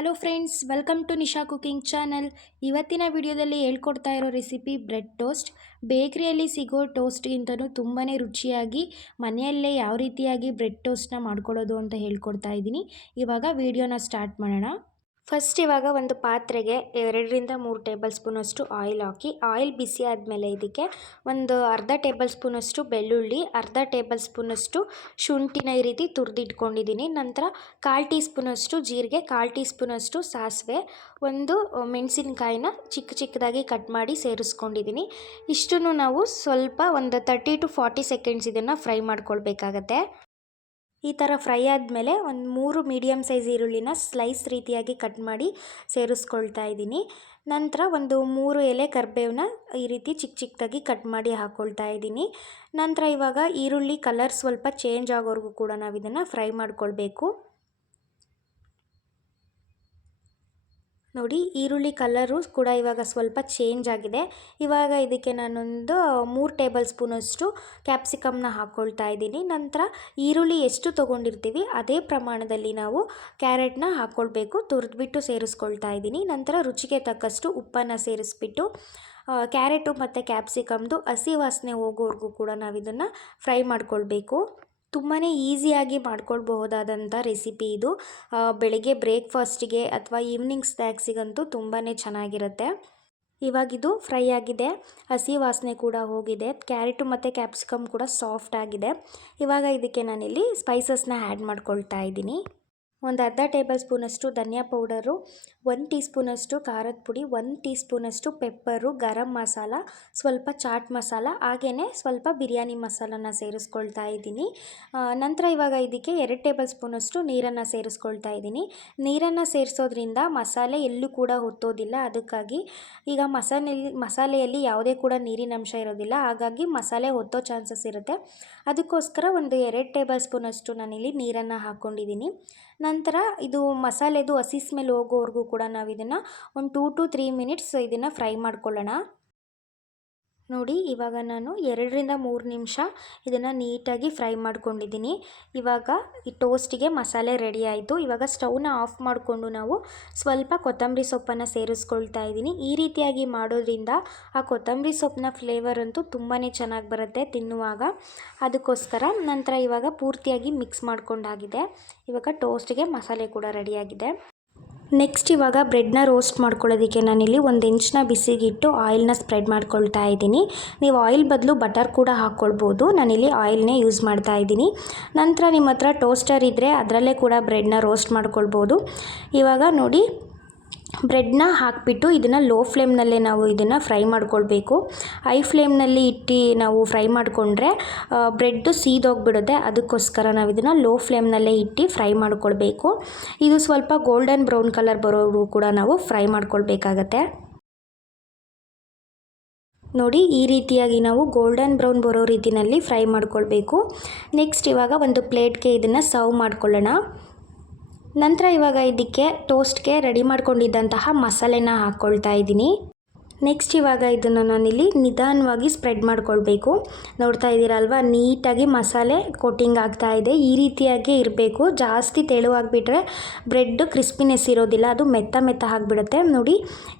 Hello friends welcome to Nisha cooking channel ಇವತ್ತಿನ ವಿಡಿಯೋದಲ್ಲಿ ಹೇಳ್ಕೊಡ್ತಾ ಇರೋ ರೆಸಿಪಿ ಬ್ರೆಡ್ ಟೋಸ್ಟ್ ಬೇಕ್ರಿಯಲ್ಲಿ ಸಿಗೋ ಟೋಸ್ಟ್ಗಿಂತಲೂ ತುಂಬಾ ರುಚಿಯಾಗಿ, ಮನೆಯಲ್ಲೇ ಯಾವ ರೀತಿಯಾಗಿ ಬ್ರೆಡ್ ಟೋಸ್ಟ್ನ ಮಾಡ್ಕೊಳ್ಳೋದು ಅಂತ ಹೇಳ್ಕೊಡ್ತಾ ಇದ್ದೀನಿ. ಇವಾಗ ವಿಡಿಯೋನ ಸ್ಟಾರ್ಟ್ ಮಾಡೋಣ. ಫಸ್ಟ್ ಇವಾಗ ಒಂದು ಪಾತ್ರೆಗೆ ಎರಡರಿಂದ ಮೂರು ಟೇಬಲ್ ಸ್ಪೂನಷ್ಟು ಆಯಿಲ್ ಹಾಕಿ ಆಯಿಲ್ ಬಿಸಿ ಆದಮೇಲೆ ಇದಕ್ಕೆ ಒಂದು ಅರ್ಧ ಟೇಬಲ್ ಸ್ಪೂನಷ್ಟು ಬೆಳ್ಳುಳ್ಳಿ, ಅರ್ಧ ಟೇಬಲ್ ಸ್ಪೂನಷ್ಟು ಶುಂಠಿನ ಈ ರೀತಿ ತುರಿದಿಟ್ಕೊಂಡಿದ್ದೀನಿ. ನಂತರ ಕಾಲು ಟೀ ಸ್ಪೂನಷ್ಟು ಜೀರಿಗೆ, ಕಾಲು ಟೀ ಸ್ಪೂನಷ್ಟು ಸಾಸಿವೆ, ಒಂದು ಮೆಣಸಿನ್ಕಾಯಿನ ಚಿಕ್ಕ ಚಿಕ್ಕದಾಗಿ ಕಟ್ ಮಾಡಿ ಸೇರಿಸ್ಕೊಂಡಿದ್ದೀನಿ. ಇಷ್ಟನ್ನು ನಾವು ಸ್ವಲ್ಪ ಒಂದು ತರ್ಟಿ ಟು ಫಾರ್ಟಿ ಸೆಕೆಂಡ್ಸ್ ಇದನ್ನು ಫ್ರೈ ಮಾಡ್ಕೊಳ್ಬೇಕಾಗತ್ತೆ. ಈ ಥರ ಫ್ರೈ ಆದಮೇಲೆ ಒಂದು ಮೂರು ಮೀಡಿಯಮ್ ಸೈಜ್ ಈರುಳ್ಳಿನ ಸ್ಲೈಸ್ ರೀತಿಯಾಗಿ ಕಟ್ ಮಾಡಿ ಸೇರಿಸ್ಕೊಳ್ತಾ ಇದ್ದೀನಿ. ನಂತರ ಒಂದು ಮೂರು ಎಲೆ ಕರ್ಬೇವನ್ನ ಈ ರೀತಿ ಚಿಕ್ಕ ಚಿಕ್ಕದಾಗಿ ಕಟ್ ಮಾಡಿ ಹಾಕ್ಕೊಳ್ತಾ ಇದ್ದೀನಿ. ನಂತರ ಇವಾಗ ಈರುಳ್ಳಿ ಕಲರ್ ಸ್ವಲ್ಪ ಚೇಂಜ್ ಆಗೋವರೆಗೂ ಕೂಡ ನಾವು ಇದನ್ನು ಫ್ರೈ ಮಾಡ್ಕೊಳ್ಬೇಕು. ನೋಡಿ ಈರುಳ್ಳಿ ಕಲರು ಕೂಡ ಇವಾಗ ಸ್ವಲ್ಪ ಚೇಂಜ್ ಆಗಿದೆ. ಇವಾಗ ಇದಕ್ಕೆ ನಾನೊಂದು ಮೂರು ಟೇಬಲ್ ಸ್ಪೂನಷ್ಟು ಕ್ಯಾಪ್ಸಿಕಮ್ನ ಹಾಕ್ಕೊಳ್ತಾ ಇದ್ದೀನಿ. ನಂತರ ಈರುಳ್ಳಿ ಎಷ್ಟು ತೊಗೊಂಡಿರ್ತೀವಿ ಅದೇ ಪ್ರಮಾಣದಲ್ಲಿ ನಾವು ಕ್ಯಾರೆಟ್ನ ಹಾಕ್ಕೊಳ್ಬೇಕು ತುರಿದ್ಬಿಟ್ಟು ಸೇರಿಸ್ಕೊಳ್ತಾ ಇದ್ದೀನಿ. ನಂತರ ರುಚಿಗೆ ತಕ್ಕಷ್ಟು ಉಪ್ಪನ್ನು ಸೇರಿಸ್ಬಿಟ್ಟು ಕ್ಯಾರೆಟು ಮತ್ತು ಕ್ಯಾಪ್ಸಿಕಮ್ದು ಹಸಿ ವಾಸನೆ ಹೋಗೋವರೆಗೂ ಕೂಡ ನಾವು ಇದನ್ನು ಫ್ರೈ ಮಾಡ್ಕೊಳ್ಬೇಕು. ತುಂಬಾ ಈಸಿಯಾಗಿ ಮಾಡ್ಕೊಳ್ಬಹುದಾದಂಥ ರೆಸಿಪಿ ಇದು. ಬೆಳಗ್ಗೆ ಬ್ರೇಕ್ಫಾಸ್ಟಿಗೆ ಅಥವಾ ಈವ್ನಿಂಗ್ ಸ್ನ್ಯಾಕ್ಸಿಗಂತೂ ತುಂಬಾ ಚೆನ್ನಾಗಿರುತ್ತೆ. ಇವಾಗಿದು ಫ್ರೈ ಆಗಿದೆ. ಹಸಿ ವಾಸನೆ ಕೂಡ ಹೋಗಿದೆ. ಕ್ಯಾರೆಟು ಮತ್ತು ಕ್ಯಾಪ್ಸಿಕಮ್ ಕೂಡ ಸಾಫ್ಟ್ ಆಗಿದೆ. ಇವಾಗ ಇದಕ್ಕೆ ನಾನಿಲ್ಲಿ ಸ್ಪೈಸಸ್ನ ಆ್ಯಡ್ ಮಾಡ್ಕೊಳ್ತಾ ಇದ್ದೀನಿ. ಒಂದು ಅರ್ಧ ಟೇಬಲ್ ಸ್ಪೂನಷ್ಟು ಧನಿಯಾ ಪೌಡರು, ಒಂದು ಟೀ ಸ್ಪೂನಷ್ಟು ಖಾರದ ಪುಡಿ, ಒಂದು ಟೀ ಸ್ಪೂನಷ್ಟು ಪೆಪ್ಪರು, ಗರಂ ಮಸಾಲ, ಸ್ವಲ್ಪ ಚಾಟ್ ಮಸಾಲ ಹಾಗೆಯೇ ಸ್ವಲ್ಪ ಬಿರಿಯಾನಿ ಮಸಾಲನ ಸೇರಿಸ್ಕೊಳ್ತಾ ಇದ್ದೀನಿ. ನಂತರ ಇವಾಗ ಇದಕ್ಕೆ ಎರಡು ಟೇಬಲ್ ಸ್ಪೂನಷ್ಟು ನೀರನ್ನು ಸೇರಿಸ್ಕೊಳ್ತಾ ಇದ್ದೀನಿ. ನೀರನ್ನು ಸೇರಿಸೋದ್ರಿಂದ ಮಸಾಲೆ ಎಲ್ಲೂ ಕೂಡ ಹೊತ್ತೋದಿಲ್ಲ. ಅದಕ್ಕಾಗಿ ಈಗ ಮಸಾಲೆಯಲ್ಲಿ ಮಸಾಲೆಯಲ್ಲಿ ಯಾವುದೇ ಕೂಡ ನೀರಿನ ಅಂಶ ಇರೋದಿಲ್ಲ. ಹಾಗಾಗಿ ಮಸಾಲೆ ಹೊತ್ತೋ ಚಾನ್ಸಸ್ ಇರುತ್ತೆ. ಅದಕ್ಕೋಸ್ಕರ ಒಂದು ಎರಡು ಟೇಬಲ್ ಸ್ಪೂನಷ್ಟು ನಾನಿಲ್ಲಿ ನೀರನ್ನು ಹಾಕ್ಕೊಂಡಿದ್ದೀನಿ ನಂತರ ಇದು ಮಸಾಲೆದು ಹಸಿ ಸ್ಮೆಲ್ ಹೋಗೋವರೆಗೂ ಕೂಡ ನಾವು ಇದನ್ನು ಒಂದು ಟೂ ಟು ತ್ರೀ ಮಿನಿಟ್ಸ್ ಇದನ್ನು ಫ್ರೈ ಮಾಡ್ಕೊಳ್ಳೋಣ. ನೋಡಿ, ಇವಾಗ ನಾನು ಎರಡರಿಂದ ಮೂರು ನಿಮಿಷ ಇದನ್ನು ನೀಟಾಗಿ ಫ್ರೈ ಮಾಡ್ಕೊಂಡಿದ್ದೀನಿ. ಇವಾಗ ಈ ಟೋಸ್ಟಿಗೆ ಮಸಾಲೆ ರೆಡಿ ಆಯಿತು. ಇವಾಗ ಸ್ಟವ್ನ ಆಫ್ ಮಾಡಿಕೊಂಡು ನಾವು ಸ್ವಲ್ಪ ಕೊತ್ತಂಬರಿ ಸೊಪ್ಪನ್ನು ಸೇರಿಸ್ಕೊಳ್ತಾ ಇದ್ದೀನಿ. ಈ ರೀತಿಯಾಗಿ ಮಾಡೋದ್ರಿಂದ ಆ ಕೊತ್ತಂಬರಿ ಸೊಪ್ಪಿನ ಫ್ಲೇವರ್ ಅಂತೂ ತುಂಬಾ ಚೆನ್ನಾಗಿ ಬರುತ್ತೆ ತಿನ್ನುವಾಗ. ಅದಕ್ಕೋಸ್ಕರ ನಂತರ ಇವಾಗ ಪೂರ್ತಿಯಾಗಿ ಮಿಕ್ಸ್ ಮಾಡ್ಕೊಂಡಾಗಿದೆ. ಇವಾಗ ಟೋಸ್ಟಿಗೆ ಮಸಾಲೆ ಕೂಡ ರೆಡಿಯಾಗಿದೆ ನೆಕ್ಸ್ಟ್ ಇವಾಗ ಬ್ರೆಡ್ನ ರೋಸ್ಟ್ ಮಾಡ್ಕೊಳ್ಳೋದಕ್ಕೆ ನಾನಿಲ್ಲಿ ಒಂದು ಇಂಚನ್ನ ಬಿಸಿಗಿಟ್ಟು ಆಯಿಲ್ನ ಸ್ಪ್ರೆಡ್ ಮಾಡ್ಕೊಳ್ತಾ ಇದ್ದೀನಿ. ನೀವು ಆಯಿಲ್ ಬದಲು ಬಟರ್ ಕೂಡ ಹಾಕ್ಕೊಳ್ಬೋದು. ನಾನಿಲ್ಲಿ ಆಯಿಲ್ನೇ ಯೂಸ್ ಮಾಡ್ತಾ ಇದ್ದೀನಿ. ನಂತರ ನಿಮ್ಮ ಹತ್ರ ಟೋಸ್ಟರ್ ಇದ್ದರೆ ಅದರಲ್ಲೇ ಕೂಡ ಬ್ರೆಡ್ನ ರೋಸ್ಟ್ ಮಾಡ್ಕೊಳ್ಬೋದು. ಇವಾಗ ನೋಡಿ ಬ್ರೆಡ್ನ ಹಾಕಿಬಿಟ್ಟು ಇದನ್ನು ಲೋ ಫ್ಲೇಮ್ನಲ್ಲೇ ನಾವು ಇದನ್ನು ಫ್ರೈ ಮಾಡ್ಕೊಳ್ಬೇಕು. ಹೈ ಫ್ಲೇಮ್ನಲ್ಲಿ ಇಟ್ಟು ನಾವು ಫ್ರೈ ಮಾಡಿಕೊಂಡ್ರೆ ಬ್ರೆಡ್ಡು ಸೀದೋಗಿಬಿಡುತ್ತೆ. ಅದಕ್ಕೋಸ್ಕರ ನಾವು ಇದನ್ನು ಲೋ ಫ್ಲೇಮ್ನಲ್ಲೇ ಇಟ್ಟು ಫ್ರೈ ಮಾಡ್ಕೊಳ್ಬೇಕು. ಇದು ಸ್ವಲ್ಪ ಗೋಲ್ಡನ್ ಬ್ರೌನ್ ಕಲರ್ ಬರೋರು ಕೂಡ ನಾವು ಫ್ರೈ ಮಾಡ್ಕೊಳ್ಬೇಕಾಗತ್ತೆ. ನೋಡಿ, ಈ ರೀತಿಯಾಗಿ ನಾವು ಗೋಲ್ಡನ್ ಬ್ರೌನ್ ಬರೋ ರೀತಿಯಲ್ಲಿ ಫ್ರೈ ಮಾಡ್ಕೊಳ್ಬೇಕು. ನೆಕ್ಸ್ಟ್ ಇವಾಗ ಒಂದು ಪ್ಲೇಟ್ಗೆ ಇದನ್ನು ಸರ್ವ್ ಮಾಡ್ಕೊಳ್ಳೋಣ. ನಂತರ ಇವಾಗ ಇದಕ್ಕೆ ಟೋಸ್ಟ್ಗೆ ರೆಡಿ ಮಾಡ್ಕೊಂಡಿದ್ದಂತಹ ಮಸಾಲೆನ ಹಾಕ್ಕೊಳ್ತಾ ಇದ್ದೀನಿ. ನೆಕ್ಸ್ಟ್ ಇವಾಗ ಇದನ್ನು ನಾನಿಲ್ಲಿ ನಿಧಾನವಾಗಿ ಸ್ಪ್ರೆಡ್ ಮಾಡ್ಕೊಳ್ಬೇಕು. ನೋಡ್ತಾ ಇದ್ದೀರಲ್ವ? ನೀಟಾಗಿ ಮಸಾಲೆ ಕೋಟಿಂಗ್ ಆಗ್ತಾ ಇದೆ. ಈ ರೀತಿಯಾಗಿ ಇರಬೇಕು. ಜಾಸ್ತಿ ತೆಳುವಾಗಿಬಿಟ್ರೆ ಬ್ರೆಡ್ ಕ್ರಿಸ್ಪಿನೆಸ್ ಇರೋದಿಲ್ಲ. ಅದು ಮೆತ್ತ ಮೆತ್ತ ಆಗಿಬಿಡುತ್ತೆ. ನೋಡಿ,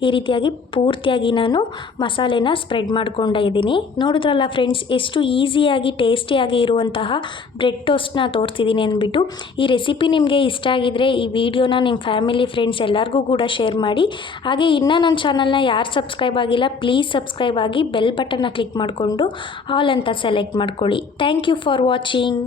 ಈ ರೀತಿಯಾಗಿ ಪೂರ್ತಿಯಾಗಿ ನಾನು ಮಸಾಲೆನ ಸ್ಪ್ರೆಡ್ ಮಾಡ್ಕೊಂಡ ಇದ್ದೀನಿ. ನೋಡಿದ್ರಲ್ಲ ಫ್ರೆಂಡ್ಸ್ ಎಷ್ಟು ಈಸಿಯಾಗಿ ಟೇಸ್ಟಿಯಾಗಿ ಇರುವಂತಹ ಬ್ರೆಡ್ ಟೋಸ್ಟ್ನ ತೋರಿಸಿದ್ದೀನಿ ಅಂದ್ಬಿಟ್ಟು. ಈ ರೆಸಿಪಿ ನಿಮಗೆ ಇಷ್ಟ ಆಗಿದ್ರೆ ಈ ವಿಡಿಯೋನ ನಿಮ್ಮ ಫ್ಯಾಮಿಲಿ ಫ್ರೆಂಡ್ಸ್ ಎಲ್ಲರಿಗೂ ಕೂಡ ಶೇರ್ ಮಾಡಿ. ಹಾಗೆ ಇನ್ನೂ ನನ್ನ ಚಾನಲ್ನ ಯಾರು ಸಬ್ಸ್ಕ್ರೈಬ್ ಸಬ್ಸ್ಕ್ರೈಬ್ ಆಗಿಲ್ಲ ಪ್ಲೀಸ್ ಸಬ್ಸ್ಕ್ರೈಬ್ ಆಗಿ ಬೆಲ್ ಬಟನ್ನ ಕ್ಲಿಕ್ ಮಾಡಿಕೊಂಡು ಆಲ್ ಅಂತ ಸೆಲೆಕ್ಟ್ ಮಾಡ್ಕೊಳ್ಳಿ. Thank you for watching